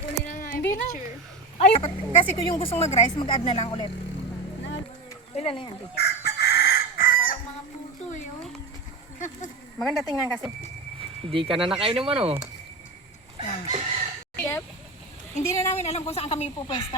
Kukunin na nga yung Hindi na. picture. Ay, kasi kung yung gustong mag-rice, mag-add na lang ulit. Ilan na yan? Parang mga puto yun. Maganda tingnan kasi. Hindi ka na nakainom ano? Yan. Yep. Hindi na namin alam kung saan kami pupwesto.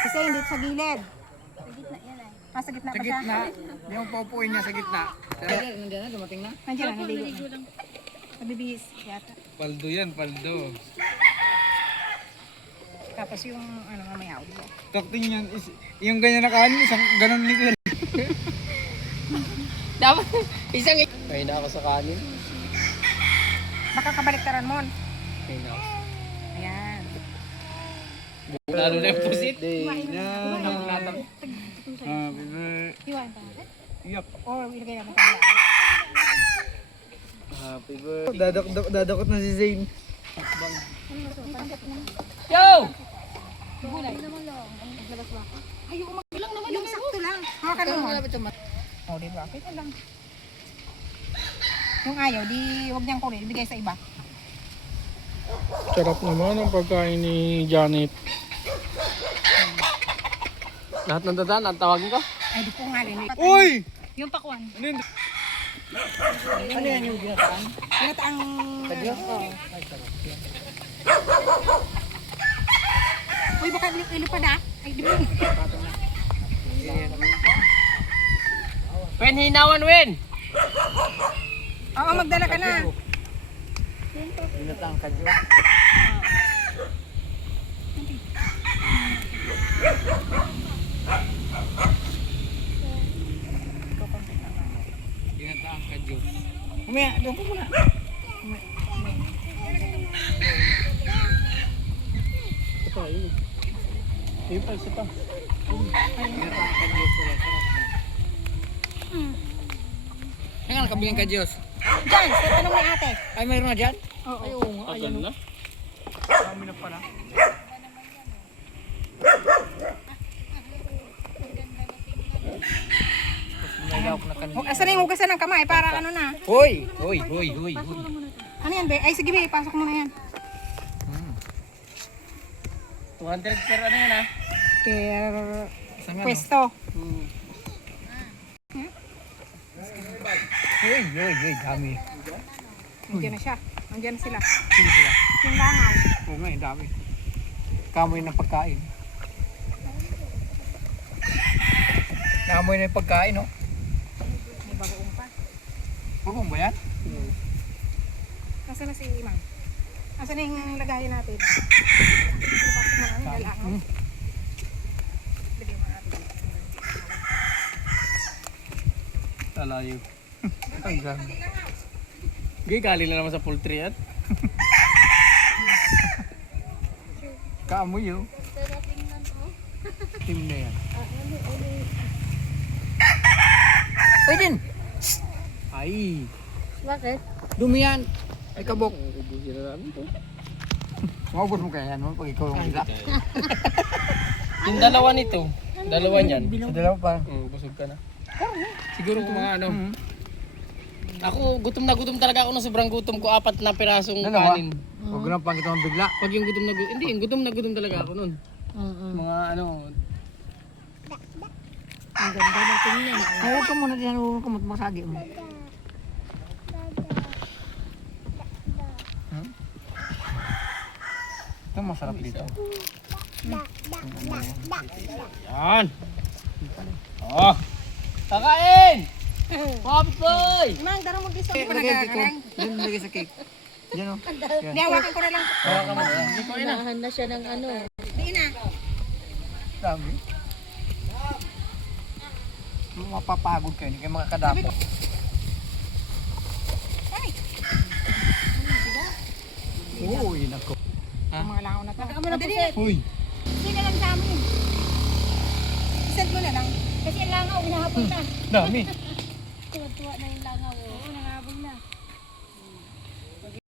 Kasi hindi sa gilid. Sa gitna yan ay. Sa gitna Sa pa siya. gitna. Yung paupuin niya sa gitna. Nandiyan na, dumating na. Nandiyan lang, naligo Naligo na. lang. Nabibihis yata. Paldo yan, paldo. Tapos yung ano mamaya ulit. Takting yan, yung ganyan na kanin, isang ganon ni Kuya. Dapat, isang... Kaya na ako sa kanin. Baka kabaliktaran mo. Kaya na ako. Ayan. Lalo na yung pusit. Happy birthday. Hiwain pa natin. Yup. Or ilagay natin kabila. Happy birthday. Dadakot na si Zane. Yo! Gulay. Ay, yung lang naman. Yung sakto lang. Hawakan mo. O, diba? Kita lang. Yung ayaw, di wag niyang kunin. Ibigay sa iba. Sarap naman ang pagkain ni Janet. Lahat ng dadaan, ang tawagin ko? Ay, di ko nga rin. Uy! Yung pakwan. Ano yun? Ano yan yung ginataan? Ginataang... Oo. Uy, baka ilipad ah. Ay, di ba? Wen, hinawan, Wen! Oo, magdala ka na. Binatang ka, Jo. Binatang ka, Jo. Umaya, doon ko muna. Ito pa, yun. Ayun pa, isa pa. Binatang ka, Jo. Nga nakabigyan ka, Diyos. Diyan, sa tanong ni ate. Ay, mayroon na dyan? Oo. Ay, oo nga. Tagal na. Kami na pala. Asan yung hugasan ng kamay para ano na? Hoy! Hoy! Hoy! Hoy! Ano yan, be? Ay, sige, be. Pasok mo na yan. 200 per ano yan ah? Per Isang ano? pwesto. Hoy! Hoy! Hoy! Dami. Nandiyan na siya. Nandiyan na sila. Sino sila? Yung langaw. Oo nga, yung dami. Kamoy ng pagkain. Naamoy na yung pagkain, no? May bagoong pa. Bagong ba yan? Nasaan na si Imang? Nasaan na yung lagayan natin? Pasok mo na yung langaw. Bili mo natin. Talayo. Ang dami. Galing na naman sa poultry yan. Kaamoy, yun. Team na yan. Pwede din. Ay. Bakit? Dumi yan. Ay, kabok. Ubusin na namin to. Maubos mo kaya yan, no? Pag ikaw yung isa. Yung dalawa nito, dalawa niyan. Sa dalawa pa. Busog ka na. Siguro kung mga ano. Ako, gutom na gutom talaga ako nung sobrang gutom ko, 4 na pirasong Dalawa? kanin. Huwag na pang kita bigla. Pag yung gutom na gutom, hindi, yung gutom na gutom talaga ako nun. Mga ano, Ang ganda natin yan. Huwag ka muna dyan, huwag ka muna masagi mo. Ito masarap dito. yan. Oh, kakain! Kapit boy! Imang, dara mo dito. Ako Lagay dito. nagkakarang. Diyan lagay sa cake. Diyan o. Di, hawakan ko na lang. Hawakan mo. Hindi ko ina. Unahan na siya ng ano. Di na. Dami. Mapapagod kayo, hindi kayo makakadapo. Ay, Uy, nako. ang mga langaw na to. Nagkama na po, Madali. sir. Uy. Hindi na lang sa amin. Isend mo na lang. Kasi ang langaw, hinahapon na. Dami. Tuwa-tuwa na yung langaw.